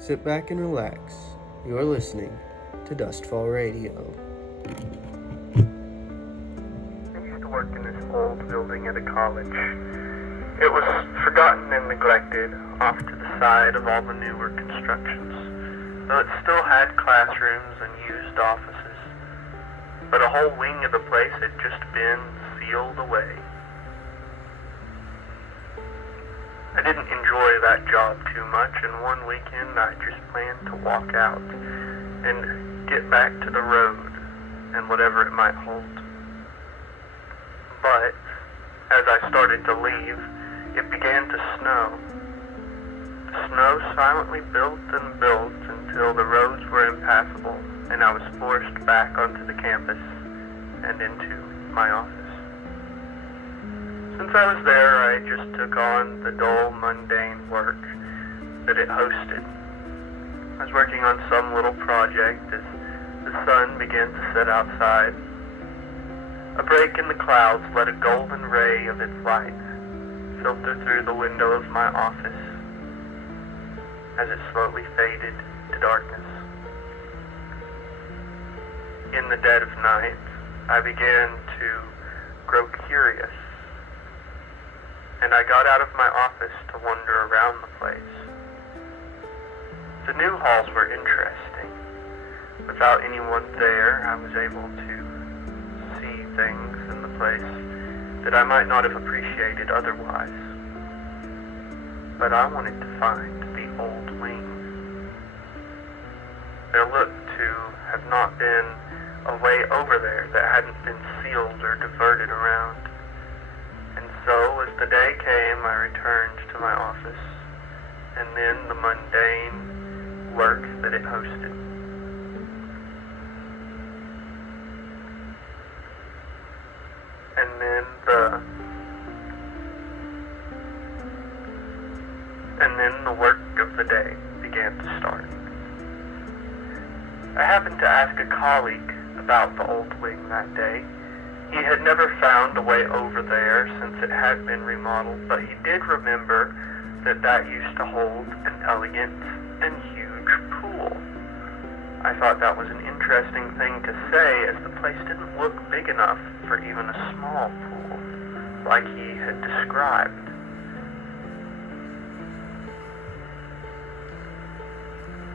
Sit back and relax. You're listening to Dustfall Radio. I used to work in this old building at a college. It was forgotten and neglected off to the side of all the newer constructions, though it still had classrooms and used offices. But a whole wing of the place had just been sealed away. I didn't enjoy that job too much, and one weekend I just planned to walk out and get back to the road and whatever it might hold. But as I started to leave, it began to snow. The snow silently built and built until the roads were impassable, and I was forced back onto the campus and into my office. Since I was there, I just took on the dull, mundane work that it hosted. I was working on some little project as the sun began to set outside. A break in the clouds let a golden ray of its light filter through the window of my office as it slowly faded to darkness. In the dead of night, I began to grow curious, and I got out of my office to wander around the place. The new halls were interesting. Without anyone there, I was able to see things in the place that I might not have appreciated otherwise. But I wanted to find the old wing. There looked to have not been a way over there that hadn't been sealed or diverted around. And so, as the day came, I returned to my office, and then the mundane work that it hosted. And then the work of the day began to start. I happened to ask a colleague about the old wing that day. He had never found a way over there since it had been remodeled, but he did remember that used to hold an elegant and huge pool. I thought that was an interesting thing to say, as the place didn't look big enough for even a small pool, like he had described.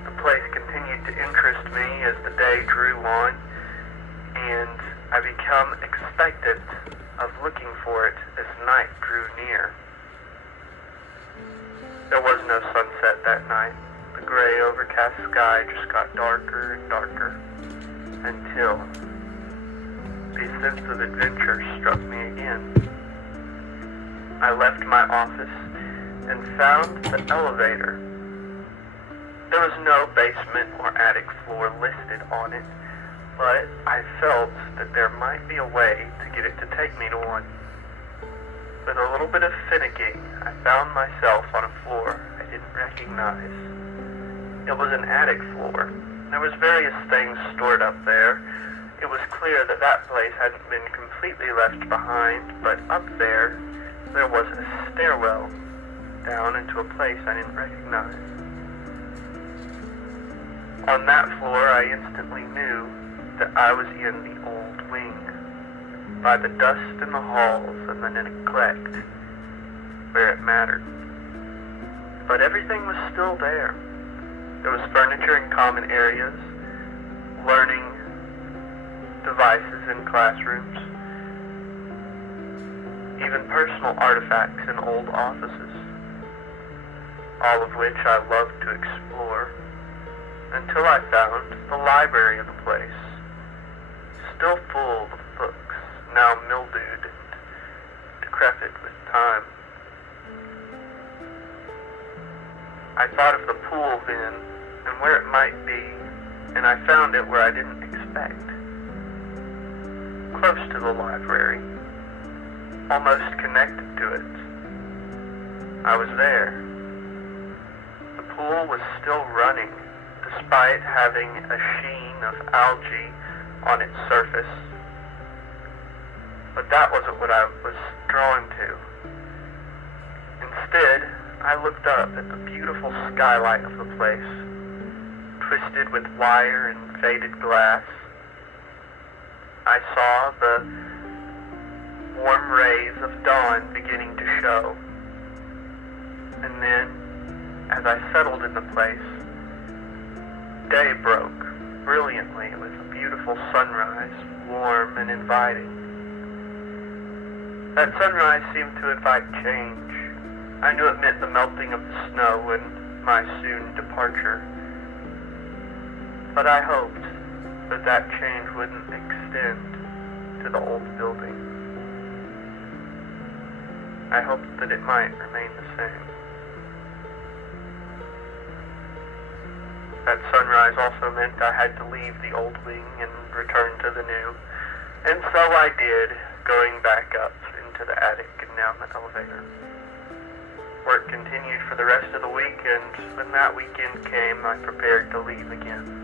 The place continued to interest me as the day drew on, and I became expectant of looking for it as night drew near. There was no sunset that night. The gray, overcast sky just got darker and darker until the sense of adventure struck me again. I left my office and found the elevator. There was no basement or attic floor listed on it, but I felt that there might be a way to get it to take me to one. With a little bit of finicking, I found myself on a floor I didn't recognize. It was an attic floor. There was various things stored up there. It was clear that place hadn't been completely left behind, but up there was a stairwell down into a place I didn't recognize. On that floor, I instantly knew that I was in the old wing, by the dust in the halls and the neglect where it mattered. But everything was still there. There was furniture in common areas, learning devices in classrooms, even personal artifacts in old offices, all of which I loved to explore, until I found the library of the place, still full of books, now mildewed and decrepit with time. I thought of the pool then, and where it might be, and I found it where I didn't expect. Close to the library, almost connected to it. I was there. The pool was still running, despite having a sheen of algae on its surface. But that wasn't what I was drawn to. Instead, I looked up at the beautiful skylight of the place, twisted with wire and faded glass. I saw the warm rays of dawn beginning to show. And then, as I settled in the place, day broke brilliantly with a beautiful sunrise, warm and inviting. That sunrise seemed to invite change. I knew it meant the melting of the snow and my soon departure. But I hoped that that change wouldn't extend to the old building. I hoped that it might remain the same. That sunrise also meant I had to leave the old wing and return to the new. And so I did, going back up into the attic and down the elevator. Work continued for the rest of the week, and when that weekend came, I prepared to leave again.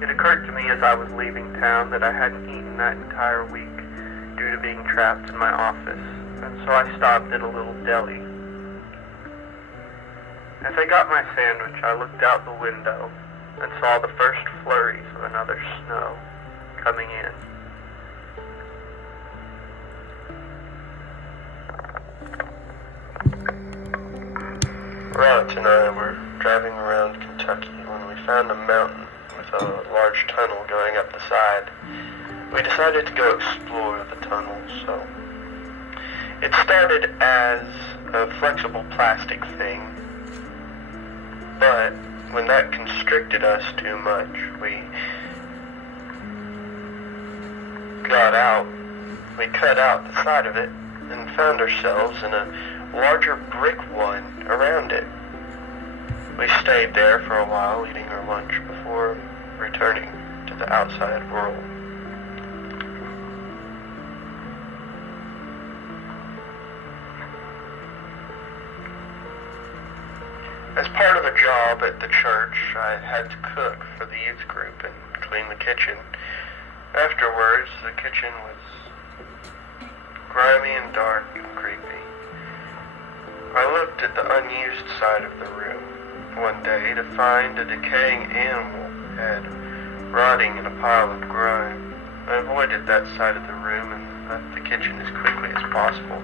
It occurred to me as I was leaving town that I hadn't eaten that entire week due to being trapped in my office, and so I stopped at a little deli. As I got my sandwich, I looked out the window and saw the first flurries of another snow coming in. Ronit and I were driving around Kentucky when we found a mountain with a large tunnel going up the side. We decided to go explore the tunnel, so it started as a flexible plastic thing, but when that constricted us too much, we got out, we cut out the side of it and found ourselves in a larger brick one around it. We stayed there for a while eating our lunch before returning to the outside world. As part of a job at the church, I had to cook for the youth group and clean the kitchen. Afterwards, the kitchen was grimy and dark and creepy. I looked at the unused side of the room one day to find a decaying animal head rotting in a pile of grime. I avoided that side of the room and left the kitchen as quickly as possible.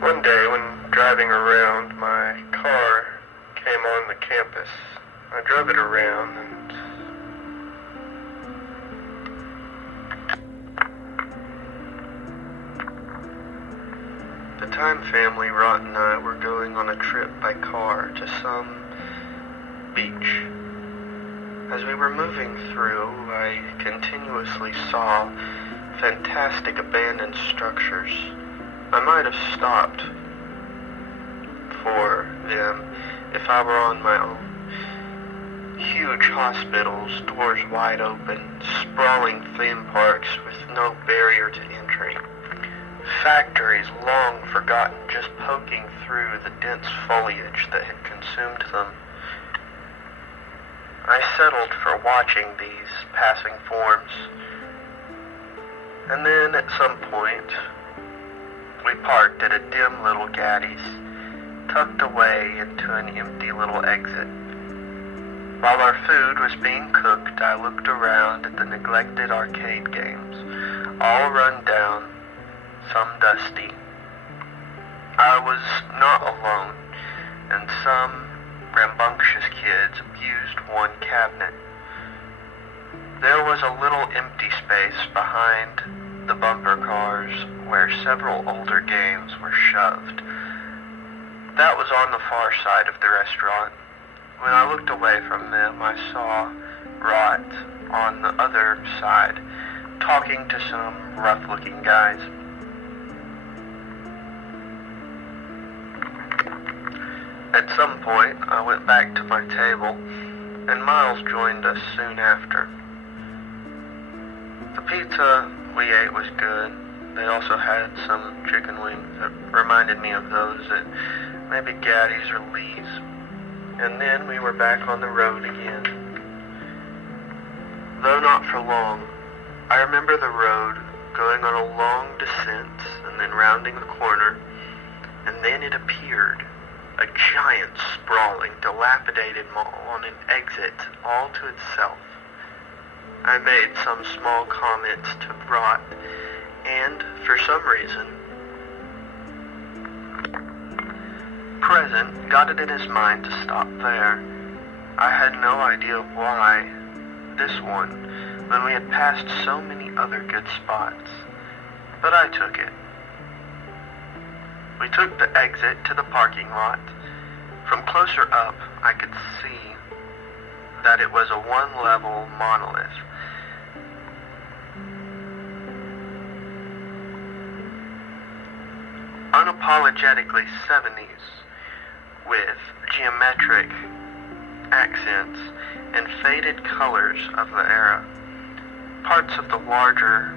One day when driving around, my car came on the campus. I drove it around and the time family, Rot and I, were going on a trip by car to some beach. As we were moving through, I continuously saw fantastic abandoned structures. I might have stopped for them if I were on my own. Huge hospitals, doors wide open, sprawling theme parks with no barrier to entry. Factories long forgotten just poking through the dense foliage that had consumed them. I settled for watching these passing forms. And then at some point, we parked at a dim little Gaddy's, tucked away into an empty little exit. While our food was being cooked, I looked around at the neglected arcade games, all run down, some dusty. I was not alone, and some rambunctious kids abused one cabinet. There was a little empty space behind the bumper cars where several older games were shoved. That was on the far side of the restaurant. When I looked away from them, I saw Rot on the other side, talking to some rough-looking guys. At some point, I went back to my table, and Miles joined us soon after. The pizza we ate was good. They also had some chicken wings that reminded me of those at maybe Gaddy's or Lee's, and then we were back on the road again. Though not for long, I remember the road going on a long descent and then rounding the corner, and then it appeared, a giant, sprawling, dilapidated mall on an exit all to itself. I made some small comments to Rot, and, for some reason, Present got it in his mind to stop there. I had no idea why this one, when we had passed so many other good spots, but I took it. We took the exit to the parking lot. From closer up, I could see that it was a one-level monolith. Unapologetically 70s, with geometric accents and faded colors of the era. Parts of the larger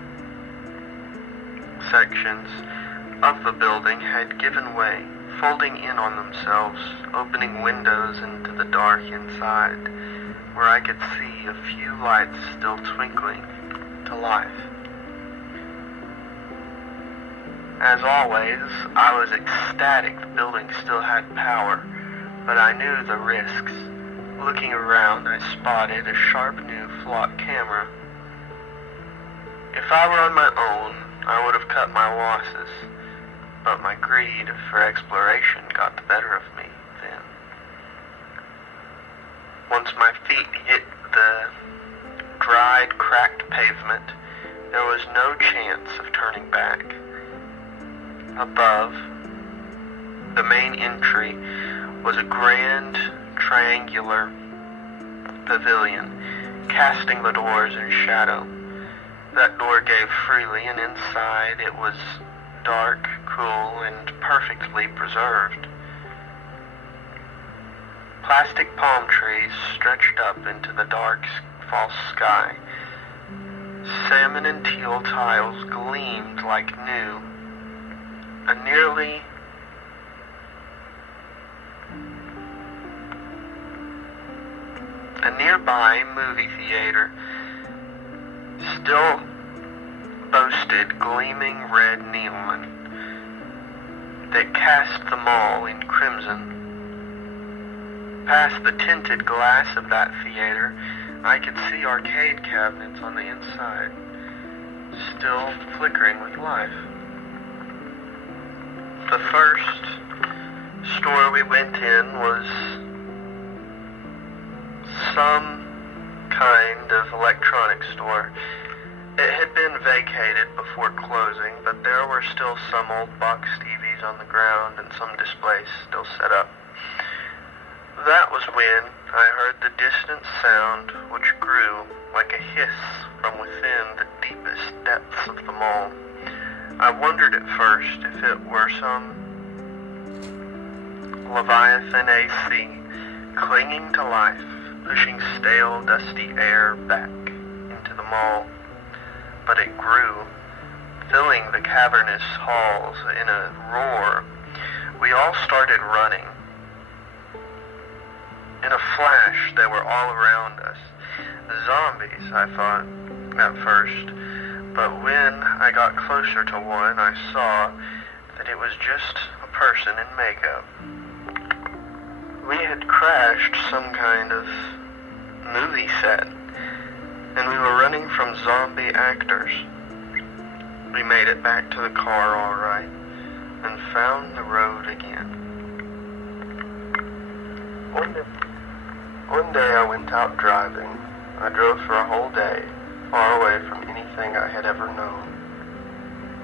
sections of the building had given way, folding in on themselves, opening windows into the dark inside, where I could see a few lights still twinkling to life. As always, I was ecstatic the building still had power, but I knew the risks. Looking around, I spotted a sharp new flock camera. If I were on my own, I would have cut my losses, but my greed for exploration got the better of me then. Once my feet hit the dried, cracked pavement, there was no chance of turning back. Above, the main entry was a grand, triangular pavilion, casting the doors in shadow. That door gave freely, and inside it was dark, cool, and perfectly preserved. Plastic palm trees stretched up into the dark, false sky. Salmon and teal tiles gleamed like new. A nearby movie theater still boasted gleaming red neon that cast the mall in crimson. Past the tinted glass of that theater, I could see arcade cabinets on the inside, still flickering with life. The first store we went in was some kind of electronics store. It had been vacated before closing, but there were still some old box TVs on the ground and some displays still set up. That was when I heard the distant sound which grew like a hiss from within the deepest depths of the mall. I wondered at first if it were some Leviathan AC clinging to life, pushing stale, dusty air back into the mall. But it grew, filling the cavernous halls in a roar. We all started running. In a flash, they were all around us. Zombies, I thought, at first. But when I got closer to one, I saw that it was just a person in makeup. We had crashed some kind of movie set, and we were running from zombie actors. We made it back to the car all right, and found the road again. One day I went out driving. I drove for a whole day, far away from anything I had ever known.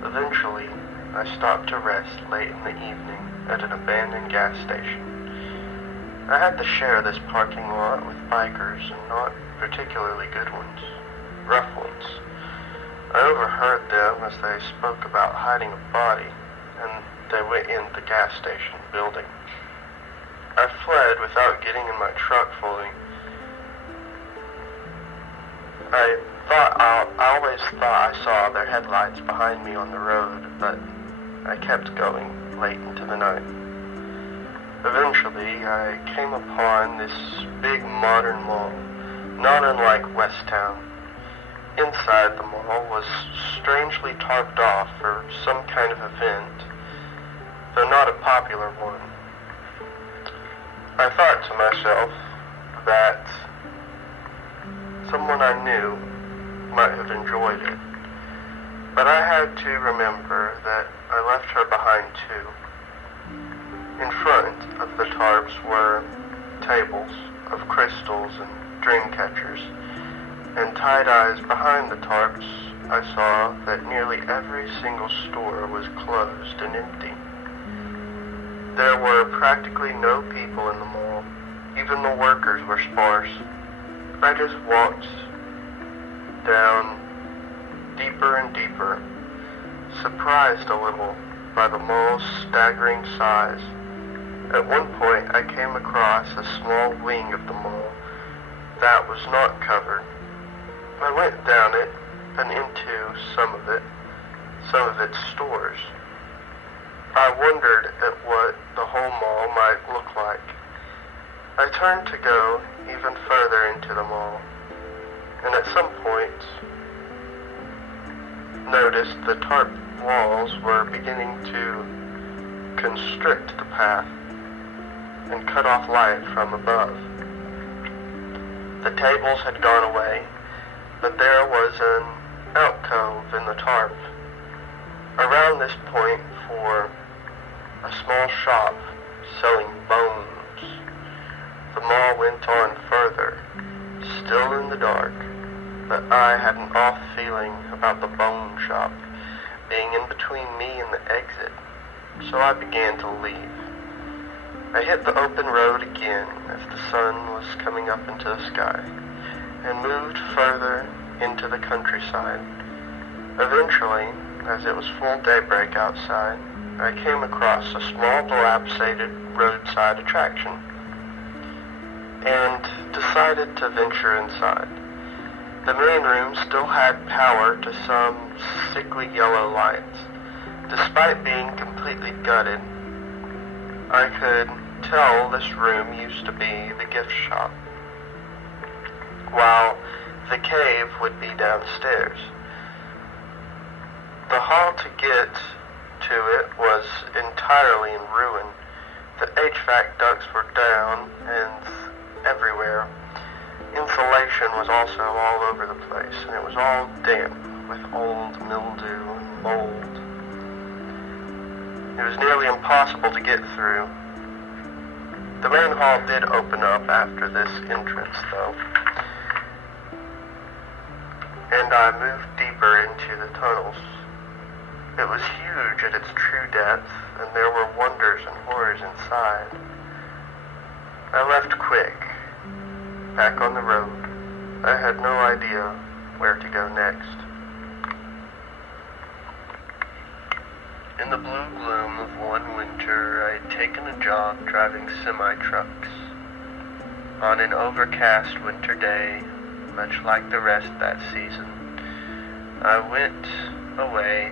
Eventually, I stopped to rest late in the evening at an abandoned gas station. I had to share this parking lot with bikers, and not particularly good ones, rough ones. I overheard them as they spoke about hiding a body, and they went in the gas station building. I fled without getting in my truck fully. I always thought I saw their headlights behind me on the road, but I kept going late into the night. Eventually, I came upon this big modern mall, not unlike Westtown. Inside the mall was strangely tarped off for some kind of event, though not a popular one. I thought to myself that someone I knew might have enjoyed it, but I had to remember that I left her behind too. In front of the tarps were tables of crystals and dream catchers, and tie-dyes behind the tarps. I saw that nearly every single store was closed and empty. There were practically no people in the mall. Even the workers were sparse. I just walked down deeper and deeper, surprised a little by the mall's staggering size. At one point, I came across a small wing of the mall that was not covered. I went down it and into some of its stores. I wondered at what the whole mall might look like. I turned to go even further into the mall, and at some point noticed the tarp walls were beginning to constrict the path and cut off light from above. The tables had gone away, but there was an alcove in the tarp. Around this point for a small shop selling bones. The mall went on further, still in the dark, but I had an off feeling about the bone shop being in between me and the exit, so I began to leave. I hit the open road again as the sun was coming up into the sky, and moved further into the countryside. Eventually, as it was full daybreak outside, I came across a small dilapidated roadside attraction, and decided to venture inside. The main room still had power to some sickly yellow lights. Despite being completely gutted, I could tell this room used to be the gift shop, while the cave would be downstairs. The hall to get to it was entirely in ruin. The HVAC ducts were down and everywhere. Insulation was also all over the place, and it was all damp with old mildew and mold. It was nearly impossible to get through. The main hall did open up after this entrance, though, and I moved deeper into the tunnels. It was huge at its true depth, and there were wonders and horrors inside. I left quick, back on the road. I had no idea where to go next. In the blue gloom of one winter, I had taken a job driving semi-trucks. On an overcast winter day, much like the rest that season, I went away,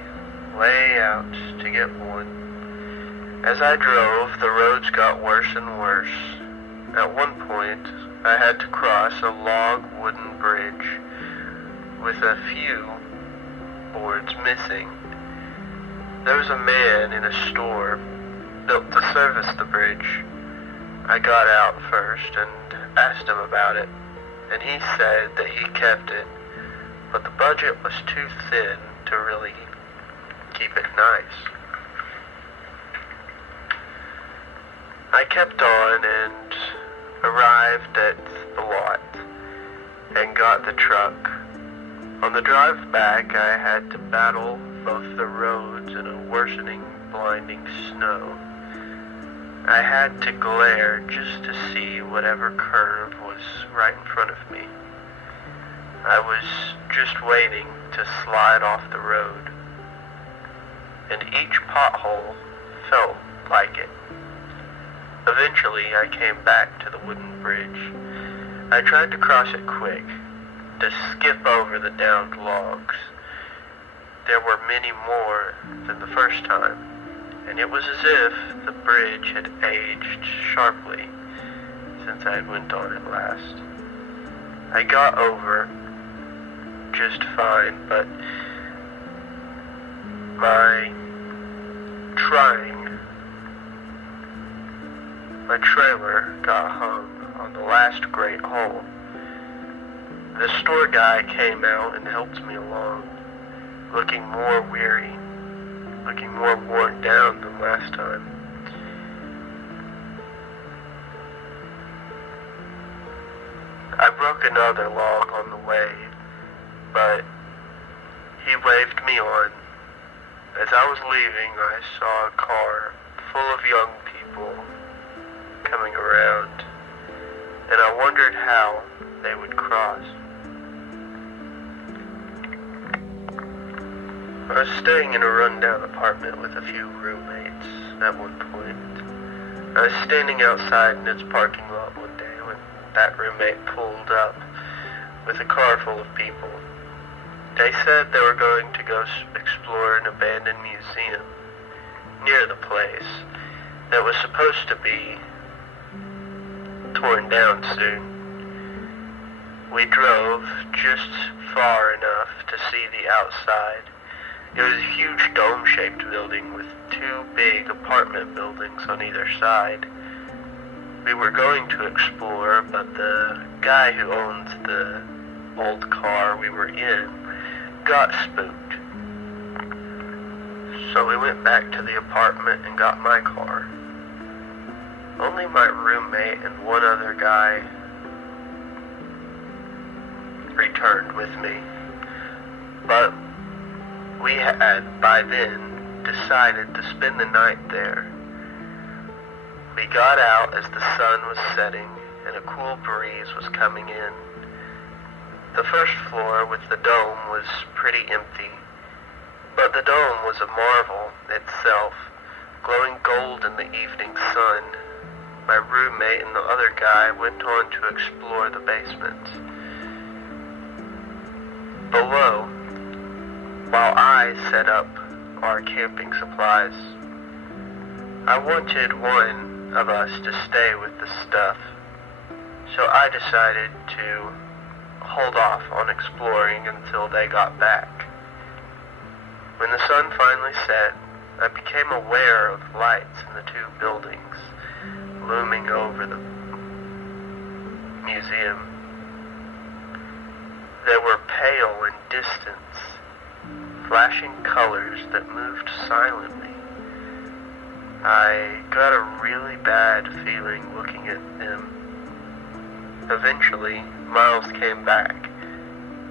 way out to get one. As I drove, the roads got worse and worse. At one point, I had to cross a log wooden bridge with a few boards missing. There was a man in a store built to service the bridge. I got out first and asked him about it, and he said that he kept it, but the budget was too thin to really keep it nice. I kept on and arrived at the lot and got the truck. On the drive back, I had to battle both the roads and a worsening, blinding snow. I had to glare just to see whatever curve was right in front of me. I was just waiting to slide off the road, and each pothole felt like it. Eventually, I came back to the wooden bridge. I tried to cross it quick, to skip over the downed logs. There were many more than the first time, and it was as if the bridge had aged sharply since I had went on it last. I got over just fine, but my trailer got hung on the last great hole. The store guy came out and helped me along, looking more weary, looking more worn down than last time. I broke another log on the way, but he waved me on. As I was leaving, I saw a car full of young people coming around, and I wondered how they would cross. I was staying in a rundown apartment with a few roommates at one point. I was standing outside in its parking lot one day when that roommate pulled up with a car full of people. They said they were going to go explore an abandoned museum near the place that was supposed to be torn down soon. We drove just far enough to see the outside. It was a huge dome-shaped building with two big apartment buildings on either side. We were going to explore, but the guy who owns the old car we were in got spooked. So we went back to the apartment and got my car. Only my roommate and one other guy returned with me. But we had, by then, decided to spend the night there. We got out as the sun was setting and a cool breeze was coming in. The first floor with the dome was pretty empty, but the dome was a marvel itself, glowing gold in the evening sun. My roommate and the other guy went on to explore the basement. Below, while I set up our camping supplies, I wanted one of us to stay with the stuff, so I decided to hold off on exploring until they got back. When the sun finally set, I became aware of lights in the two buildings looming over the museum. They were pale in distance, flashing colors that moved silently. I got a really bad feeling looking at them. Eventually, Miles came back.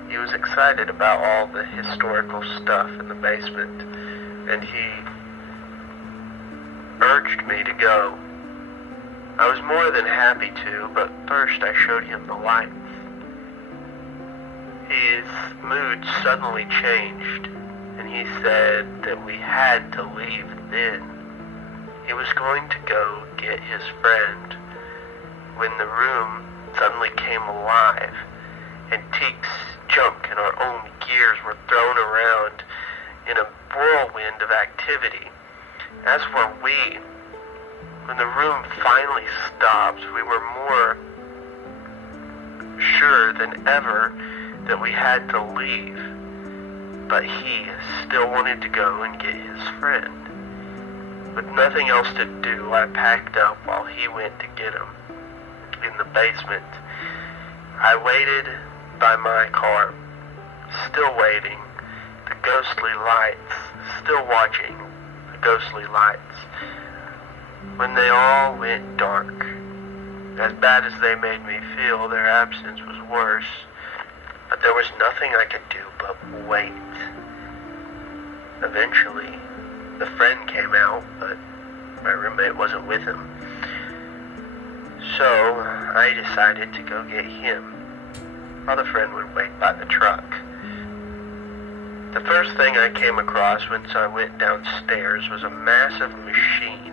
He was excited about all the historical stuff in the basement, and he urged me to go. I was more than happy to, but first I showed him the lights. His mood suddenly changed, and he said that we had to leave then. He was going to go get his friend when the room suddenly came alive. Antiques, junk, and our own gears were thrown around in a whirlwind of activity, as were we. When the room finally stopped, we were more sure than ever that we had to leave, but he still wanted to go and get his friend. With nothing else to do, I packed up while he went to get him. In the basement, I waited by my car, still waiting, the ghostly lights, still watching the ghostly lights. When they all went dark, as bad as they made me feel, their absence was worse, but there was nothing I could do but wait. Eventually, the friend came out, but my roommate wasn't with him. So I decided to go get him, while the friend would wait by the truck. The first thing I came across once I went downstairs was a massive machine.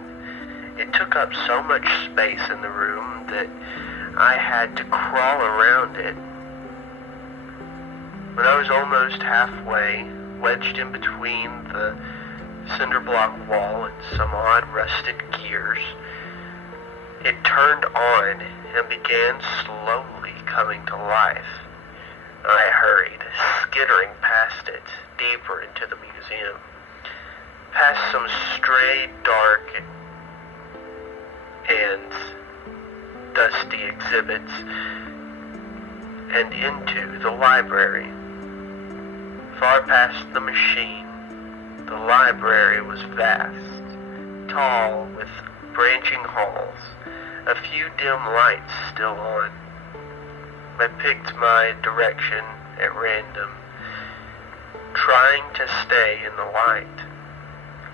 It took up so much space in the room that I had to crawl around it. When I was almost halfway, wedged in between the cinder block wall and some odd rusted gears. It turned on and began slowly coming to life. I hurried, skittering past it, deeper into the museum, past some stray, dark, and dusty exhibits, and into the library. Far past the machine, the library was vast, tall, with branching halls, a few dim lights still on. I picked my direction at random, trying to stay in the light.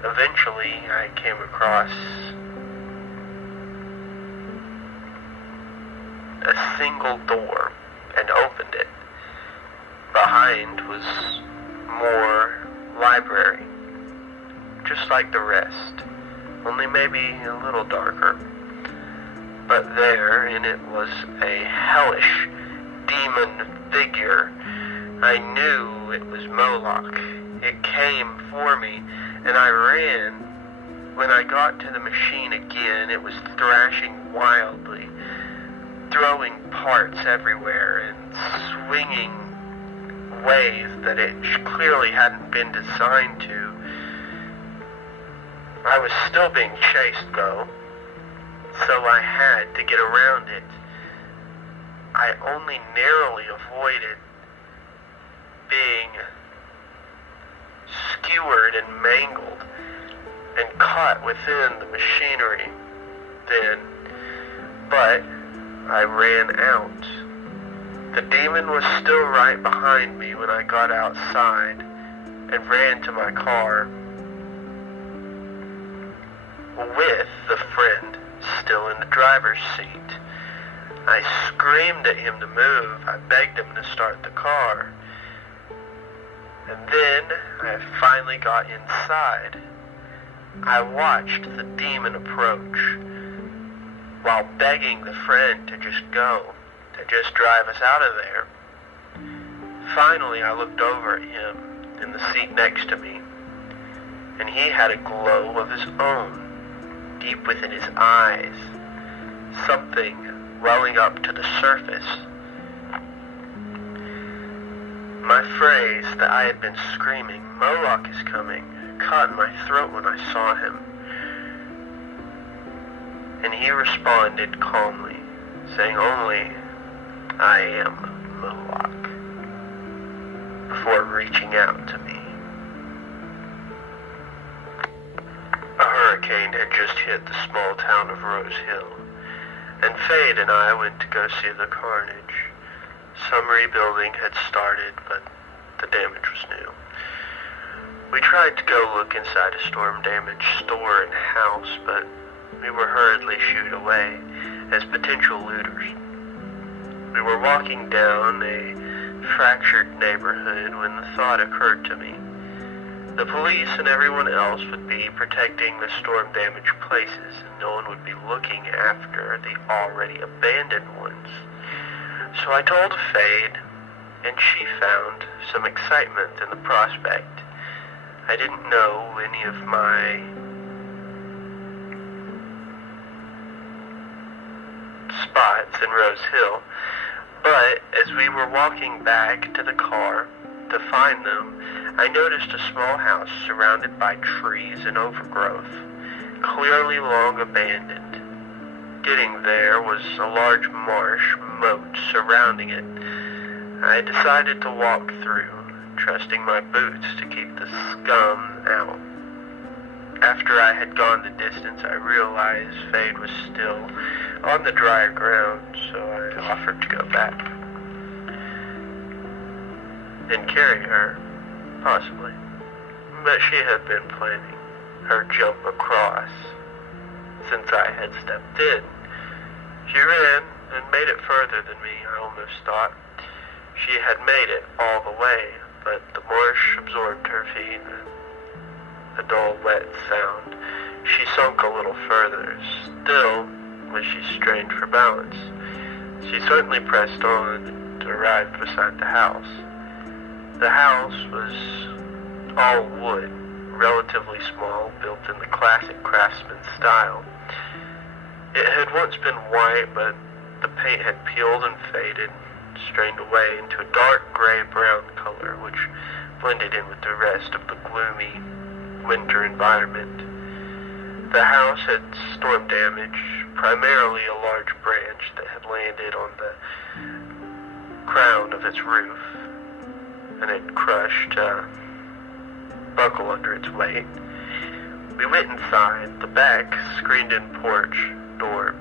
Eventually, I came across a single door and opened it. Behind was more library, just like the rest, only maybe a little darker. But there in it was a hellish demon figure. I knew it was Moloch. It came for me, and I ran. When I got to the machine again, it was thrashing wildly, throwing parts everywhere and swinging ways that it clearly hadn't been designed to. I was still being chased, though, so I had to get around it. I only narrowly avoided being skewered and mangled and caught within the machinery then, but I ran out. The demon was still right behind me when I got outside and ran to my car, with the friend still in the driver's seat. I screamed at him to move. I begged him to start the car. And then I finally got inside. I watched the demon approach while begging the friend to just go, to just drive us out of there. Finally, I looked over at him in the seat next to me, and he had a glow of his own deep within his eyes, something welling up to the surface. My phrase that I had been screaming, "Moloch is coming," caught in my throat when I saw him. And he responded calmly, saying only, "I am Moloch," before reaching out to me. A hurricane had just hit the small town of Rose Hill, and Fade and I went to go see the carnage. Some rebuilding had started, but the damage was new. We tried to go look inside a storm-damaged store and house, but we were hurriedly shooed away as potential looters. We were walking down a fractured neighborhood when the thought occurred to me. The police and everyone else would be protecting the storm-damaged places, and no one would be looking after the already abandoned ones. So I told Fade, and she found some excitement in the prospect. I didn't know any of my spots in Rose Hill, but as we were walking back to the car to find them, I noticed a small house surrounded by trees and overgrowth, clearly long abandoned. Getting there was a large marsh moat surrounding it. I decided to walk through, trusting my boots to keep the scum out. After I had gone the distance, I realized Fade was still on the drier ground, so I offered to go back and carry her, possibly. But she had been planning her jump across since I had stepped in. She ran and made it further than me, I almost thought. She had made it all the way, but the marsh absorbed her feet, a dull, wet sound. She sunk a little further, still as she strained for balance. She certainly pressed on to arrive beside the house. The house was all wood, relatively small, built in the classic craftsman style. It had once been white, but the paint had peeled and faded, strained away into a dark gray-brown color, which blended in with the rest of the gloomy winter environment. The house had storm damage, primarily a large branch that had landed on the crown of its roof, and it crushed a buckle under its weight. We went inside. The back, screened-in porch door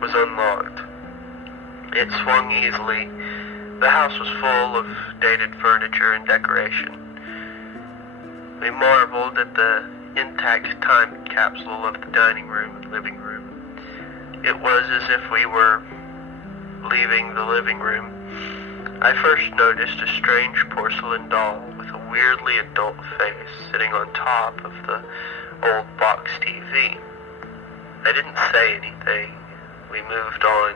was unlocked. It swung easily. The house was full of dated furniture and decoration. We marveled at the intact time capsule of the dining room and living room. It was as if we were leaving the living room. I first noticed a strange porcelain doll with a weirdly adult face sitting on top of the old box TV. I didn't say anything. We moved on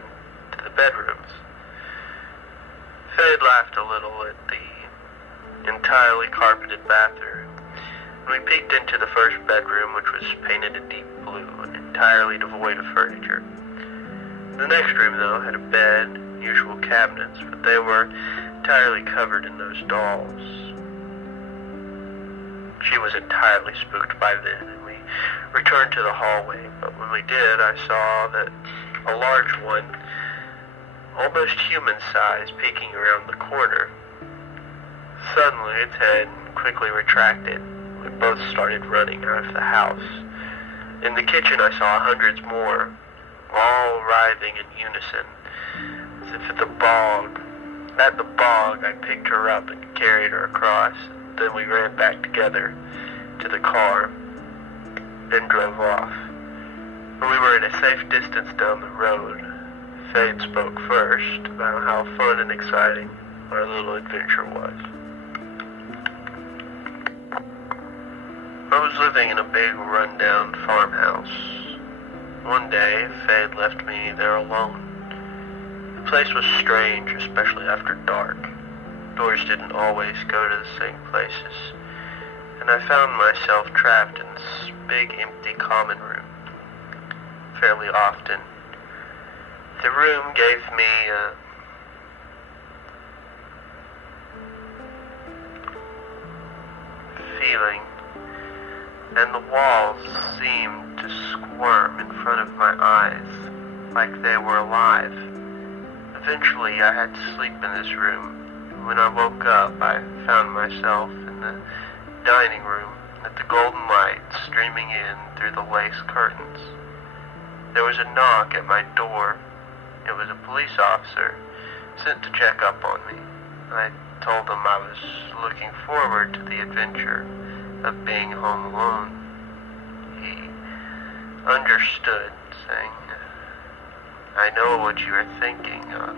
to the bedrooms. Fade laughed a little at the entirely carpeted bathroom, and we peeked into the first bedroom, which was painted a deep blue and entirely devoid of furniture. The next room, though, had a bed, usual cabinets, but they were entirely covered in those dolls. She was entirely spooked by then, and we returned to the hallway, but when we did, I saw that a large one, almost human-sized, peeking around the corner. Suddenly, its head quickly retracted. We both started running out of the house. In the kitchen, I saw hundreds more, all writhing in unison, as if at the bog. At the bog, I picked her up and carried her across. Then we ran back together to the car and drove off. When we were at a safe distance down the road, Fade spoke first about how fun and exciting our little adventure was. I was living in a big rundown farmhouse. One day, Fade left me there alone. The place was strange, especially after dark. Doors didn't always go to the same places, and I found myself trapped in this big empty common room fairly often. The room gave me a feeling, and the walls seemed to squirm in front of my eyes, like they were alive. Eventually, I had to sleep in this room. When I woke up, I found myself in the dining room with the golden light streaming in through the lace curtains. There was a knock at my door. It was a police officer sent to check up on me. I told him I was looking forward to the adventure of being home alone. He understood, saying, "I know what you are thinking of.